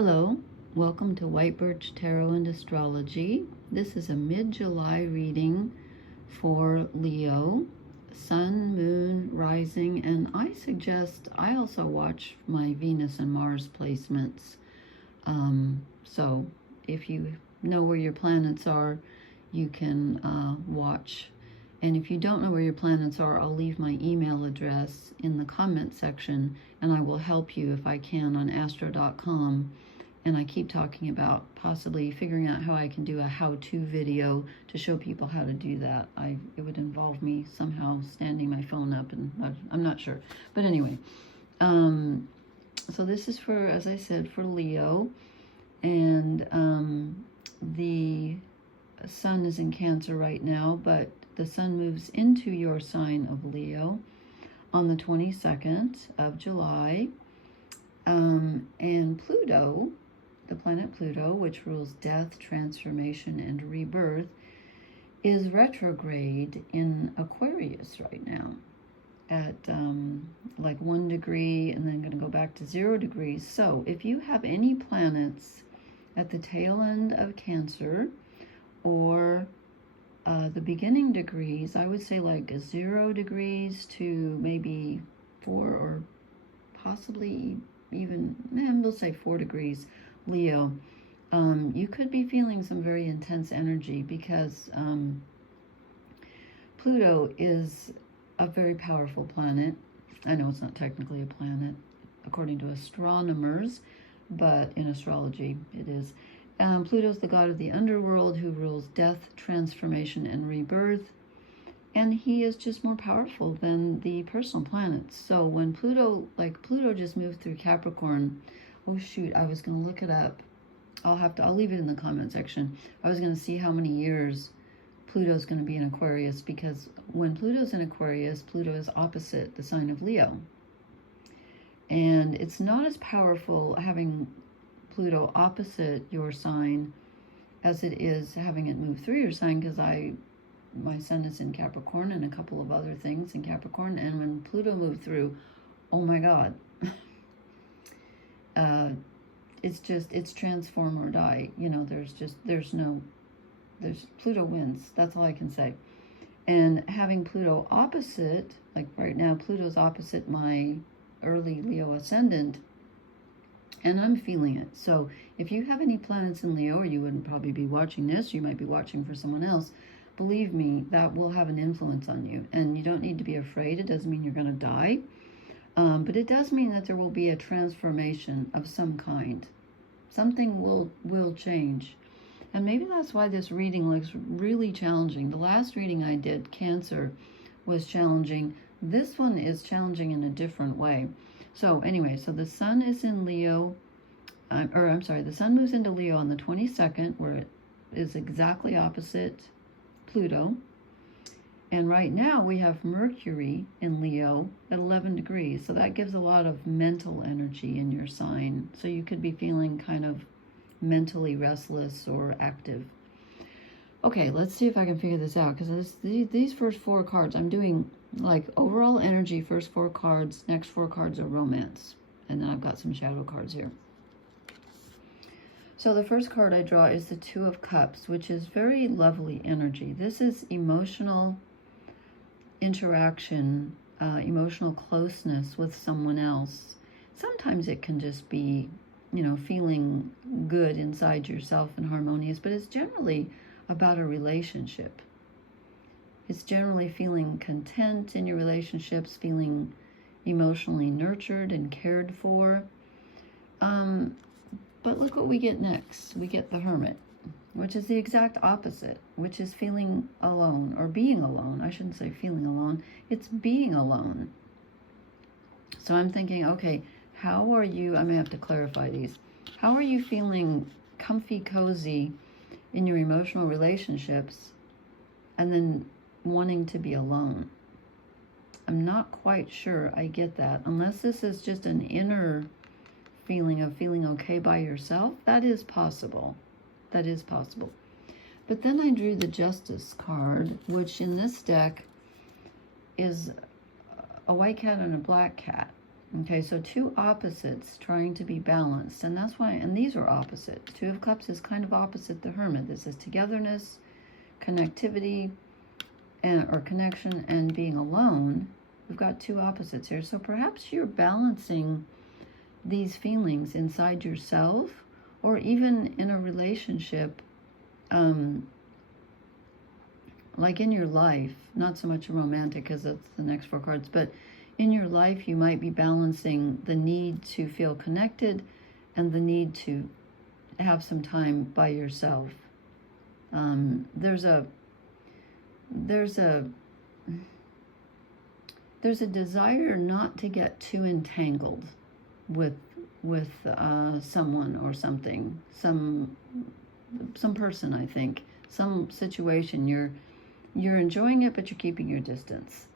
Hello, welcome to White Birch Tarot and Astrology. This is a mid-July reading for Leo, Sun, Moon, Rising, and I suggest I also watch my Venus and Mars placements. So if you know where your planets are, you can watch. And if you don't know where your planets are, I'll leave my email address in the comment section, and I will help you if I can on astro.com. And I keep talking about possibly figuring out how I can do a how-to video to show people how to do that. It would involve me somehow standing my phone up, and I'm not sure. But anyway, so this is for, as I said, for Leo. And the sun is in Cancer right now, but the sun moves into your sign of Leo on the 22nd of July. And Pluto, the planet Pluto, which rules death, transformation, and rebirth, is retrograde in Aquarius right now at like 1 degree, and then going to go back to 0 degrees. So if you have any planets at the tail end of Cancer or the beginning degrees, I would say like 0 degrees to maybe 4 or possibly even, we'll say 4 degrees, Leo, you could be feeling some very intense energy because Pluto is a very powerful planet. I know it's not technically a planet according to astronomers, but in astrology it is. Pluto's the god of the underworld who rules death, transformation, and rebirth. And he is just more powerful than the personal planets. So when Pluto just moved through Capricorn, oh shoot, I was going to look it up. I'll leave it in the comment section. I was going to see how many years Pluto's going to be in Aquarius, because when Pluto's in Aquarius, Pluto is opposite the sign of Leo. And it's not as powerful having Pluto opposite your sign as it is having it move through your sign, because my sun is in Capricorn and a couple of other things in Capricorn, and when Pluto moved through, oh my God, it's transform or die. You know, there's Pluto wins. That's all I can say. And having Pluto opposite, like right now, Pluto's opposite my early Leo ascendant, and I'm feeling it. So if you have any planets in Leo, or you wouldn't probably be watching this, you might be watching for someone else, believe me, that will have an influence on you. And you don't need to be afraid. It doesn't mean you're going to die. But it does mean that there will be a transformation of some kind. Something will change. And maybe that's why this reading looks really challenging. The last reading I did, Cancer, was challenging. This one is challenging in a different way. So anyway, so the sun is in Leo, the sun moves into Leo on the 22nd, where it is exactly opposite Pluto. And right now we have Mercury in Leo at 11 degrees. So that gives a lot of mental energy in your sign. So you could be feeling kind of mentally restless or active. Okay, let's see if I can figure this out, because these first 4 cards, I'm doing like overall energy, first 4 cards, next 4 cards are romance. And then I've got some shadow cards here. So the first card I draw is the 2 of Cups, which is very lovely energy. This is emotional interaction, emotional closeness with someone else. Sometimes it can just be, you know, feeling good inside yourself and harmonious, but it's generally about a relationship. It's generally feeling content in your relationships, feeling emotionally nurtured and cared for. But look what we get next. We get the Hermit, which is the exact opposite, which is feeling alone, or being alone. I shouldn't say feeling alone. It's being alone. So I'm thinking, okay, how are you, I may have to clarify these. How are you feeling comfy, cozy in your emotional relationships and then wanting to be alone? I'm not quite sure I get that. Unless this is just an inner feeling of feeling okay by yourself, that is possible. That is possible. But then I drew the Justice card, which in this deck is a white cat and a black cat. Okay, so two opposites trying to be balanced, and that's why, and these are opposite. Two of Cups is kind of opposite the Hermit. This is togetherness, connectivity, or connection, and being alone. We've got two opposites here. So perhaps you're balancing these feelings inside yourself, or even in a relationship, like in your life, not so much a romantic because that's the next four cards, but in your life, you might be balancing the need to feel connected and the need to have some time by yourself. There's a desire not to get too entangled with someone or something, some person, I think, some situation. You're enjoying it, but you're keeping your distance,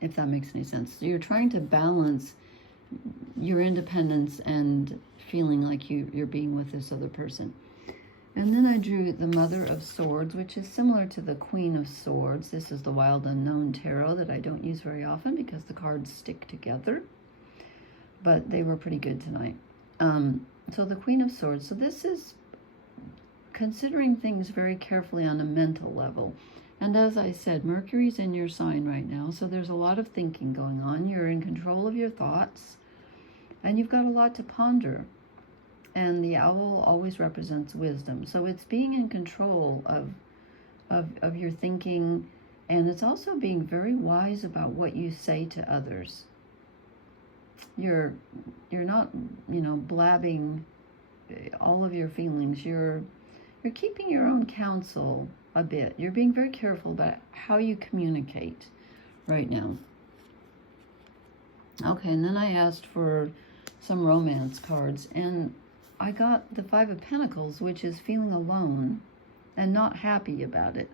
if that makes any sense. So you're trying to balance your independence and feeling like you're being with this other person. And then I drew the Mother of Swords, which is similar to the Queen of Swords. This is the Wild Unknown Tarot that I don't use very often because the cards stick together. But they were pretty good tonight. So the Queen of Swords. So this is considering things very carefully on a mental level. And as I said, Mercury's in your sign right now, so there's a lot of thinking going on. You're in control of your thoughts, and you've got a lot to ponder. And the owl always represents wisdom. So it's being in control of your thinking, and it's also being very wise about what you say to others. You're not, blabbing all of your feelings. You're keeping your own counsel a bit. You're being very careful about how you communicate right now. Okay, and then I asked for some romance cards, and I got the Five of Pentacles, which is feeling alone and not happy about it.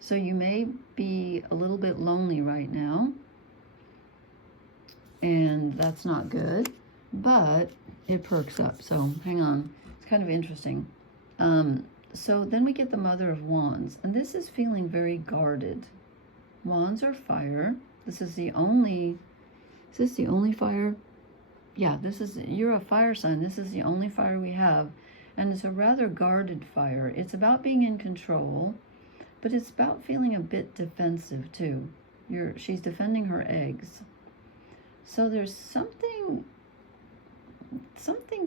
So you may be a little bit lonely right now, and that's not good, but it perks up. So hang on, it's kind of interesting. So then we get the Mother of Wands, and this is feeling very guarded. Wands are fire. Is this the only fire? Yeah, you're a fire sign. This is the only fire we have, and it's a rather guarded fire. It's about being in control, but it's about feeling a bit defensive too. She's defending her eggs. So there's something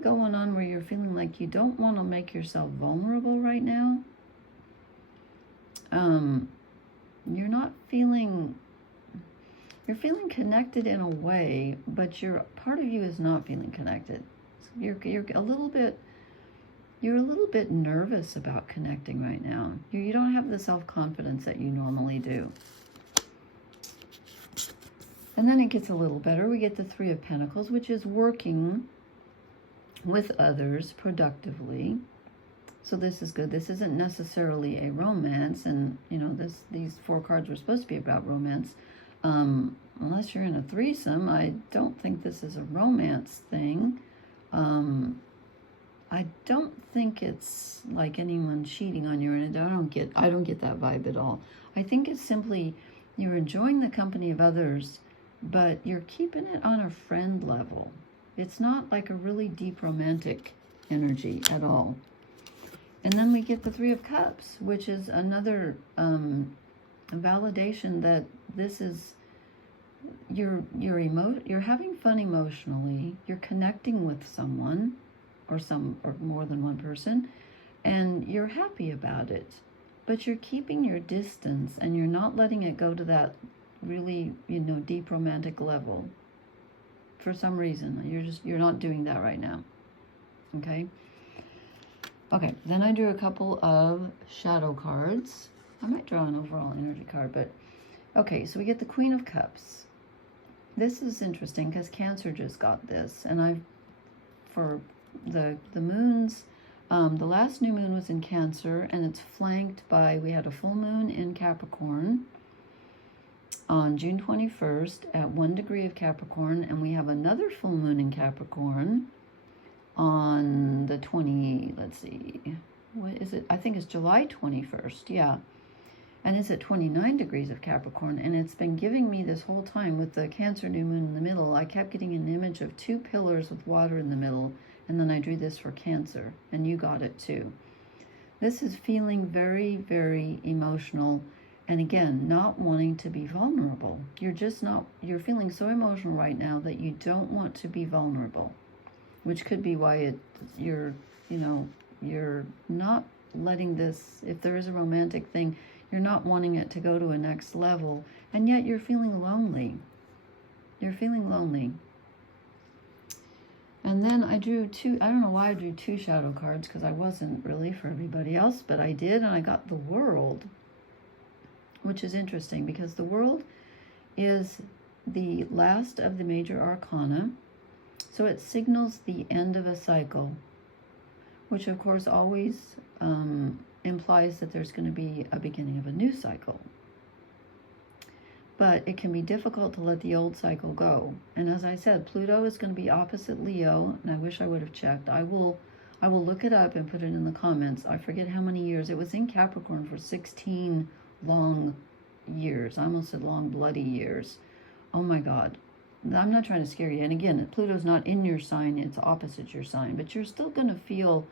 going on where you're feeling like you don't want to make yourself vulnerable right now. You're feeling connected in a way, but part of you is not feeling connected. So you're a little bit nervous about connecting right now. You don't have the self-confidence that you normally do. And then it gets a little better. We get the Three of Pentacles, which is working with others productively. So this is good. This isn't necessarily a romance, and these four cards were supposed to be about romance. Unless you're in a threesome, I don't think this is a romance thing. I don't think it's like anyone cheating on you, and I don't get that vibe at all. I think it's simply you're enjoying the company of others, but you're keeping it on a friend level. It's not like a really deep romantic energy at all. And then we get the Three of Cups, which is another validation that this is you're having fun emotionally. You're connecting with someone, or more than one person, and you're happy about it. But you're keeping your distance, and you're not letting it go to that really deep romantic level. For some reason, you're not doing that right now. Okay, then I drew a couple of shadow cards. I might draw an overall energy card, but okay, so we get the Queen of Cups. This is interesting because Cancer just got this, and for the moons, the last new moon was in Cancer, and it's flanked by, we had a full moon in Capricorn on June 21st at 1 degree of Capricorn, and we have another full moon in Capricorn on the what is it? I think it's July 21st, yeah. And it's at 29 degrees of Capricorn, and it's been giving me this whole time with the Cancer new moon in the middle. I kept getting an image of two pillars with water in the middle, and then I drew this for Cancer, and you got it too. This is feeling very, very emotional, and again, not wanting to be vulnerable. You're just not, you're feeling so emotional right now that you don't want to be vulnerable, which could be why you're not letting this, if there is a romantic thing, you're not wanting it to go to a next level, and yet you're feeling lonely. You're feeling lonely. And then I drew two, I don't know why I drew two shadow cards, because I wasn't really for everybody else, but I did, and I got the World, which is interesting, because the World is the last of the major arcana, so it signals the end of a cycle, which of course always implies that there's going to be a beginning of a new cycle. But it can be difficult to let the old cycle go. And as I said, Pluto is going to be opposite Leo, and I wish I would have checked. I will look it up and put it in the comments. I forget how many years. It was in Capricorn for 16 long years. I almost said long bloody years. Oh my God. I'm not trying to scare you. And again, Pluto's not in your sign, it's opposite your sign, but you're still going to feel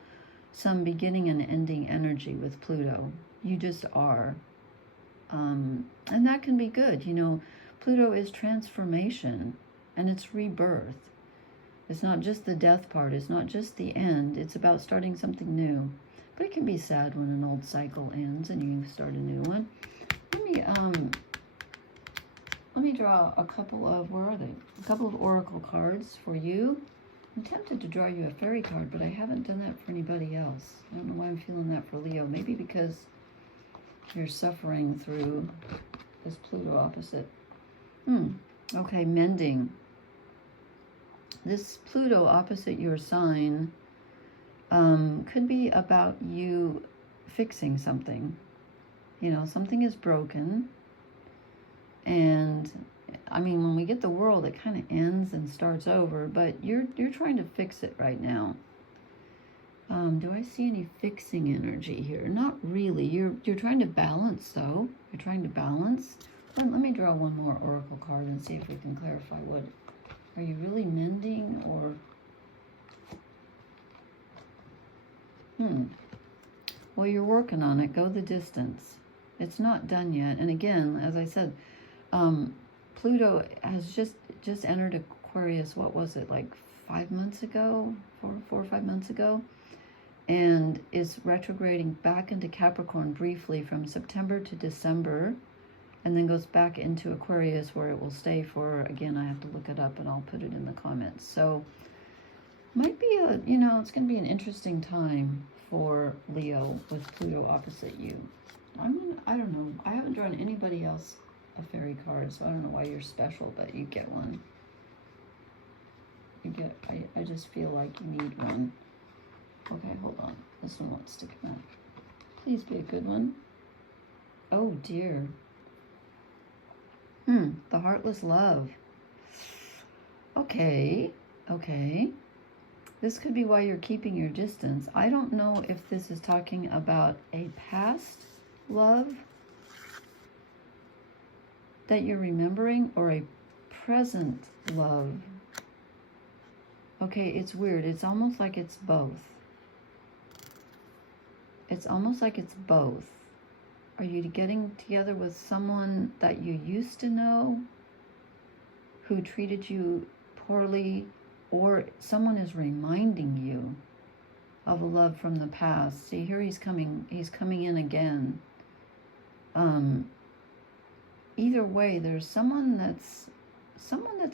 some beginning and ending energy with Pluto. You just are. And that can be good. You know, Pluto is transformation, and it's rebirth. It's not just the death part. It's not just the end. It's about starting something new. But it can be sad when an old cycle ends and you start a new one. Let me draw a couple of, where are they? A couple of oracle cards for you. I'm tempted to draw you a fairy card, but I haven't done that for anybody else. I don't know why I'm feeling that for Leo. Maybe because you're suffering through this Pluto opposite. Okay, mending. This Pluto opposite your sign could be about you fixing something. You know, something is broken. And I mean, when we get the World, it kind of ends and starts over, but you're trying to fix it right now. Do I see any fixing energy here? Not really. You're trying to balance, though. You're trying to balance. Let me draw one more oracle card and see if we can clarify what. Are you really mending, or? Well, you're working on it. Go the distance. It's not done yet. And again, as I said, Pluto has just entered Aquarius. What was it, like 5 months ago? 4 or 5 months ago? And is retrograding back into Capricorn briefly from September to December, and then goes back into Aquarius, where it will stay for, again, I have to look it up and I'll put it in the comments. So might be it's going to be an interesting time for Leo with Pluto opposite you. I don't know. I haven't drawn anybody else a fairy card, so I don't know why you're special, but you get one. I just feel like you need one. Okay, hold on. This one wants to come out. Please be a good one. Oh dear. The Heartless Love. Okay. This could be why you're keeping your distance. I don't know if this is talking about a past love that you're remembering, or a present love. Okay, it's weird. It's almost like it's both. It's almost like it's both. Are you getting together with someone that you used to know who treated you poorly, or someone is reminding you of a love from the past? See, here he's coming in again. Either way, there's someone that's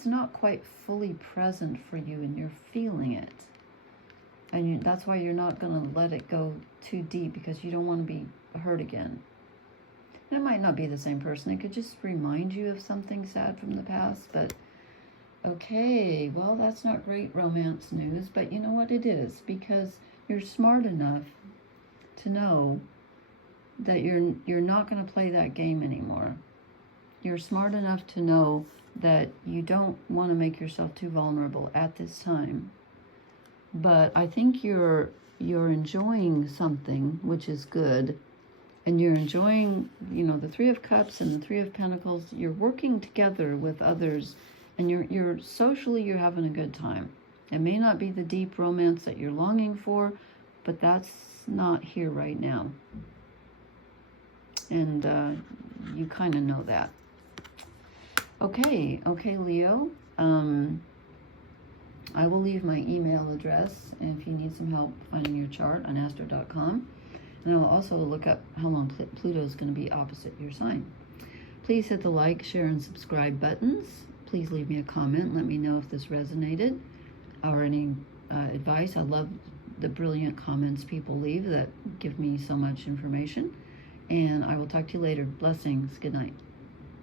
not quite fully present for you, and you're feeling it. And that's why you're not going to let it go too deep, because you don't want to be hurt again. And it might not be the same person. It could just remind you of something sad from the past. But okay, well, that's not great romance news, but you know what it is, because you're smart enough to know that you're not going to play that game anymore. You're smart enough to know that you don't want to make yourself too vulnerable at this time. But I think you're enjoying something, which is good. and you're enjoying, you know, the Three of Cups and the Three of Pentacles. You're working together with others, and you're socially, you're having a good time. It may not be the deep romance that you're longing for, but that's not here right now. And you kind of know that. Okay, Leo. I will leave my email address if you need some help finding your chart on astro.com. And I will also look up how long Pluto is going to be opposite your sign. Please hit the like, share, and subscribe buttons. Please leave me a comment. Let me know if this resonated or any advice. I love the brilliant comments people leave that give me so much information. And I will talk to you later. Blessings. Good night.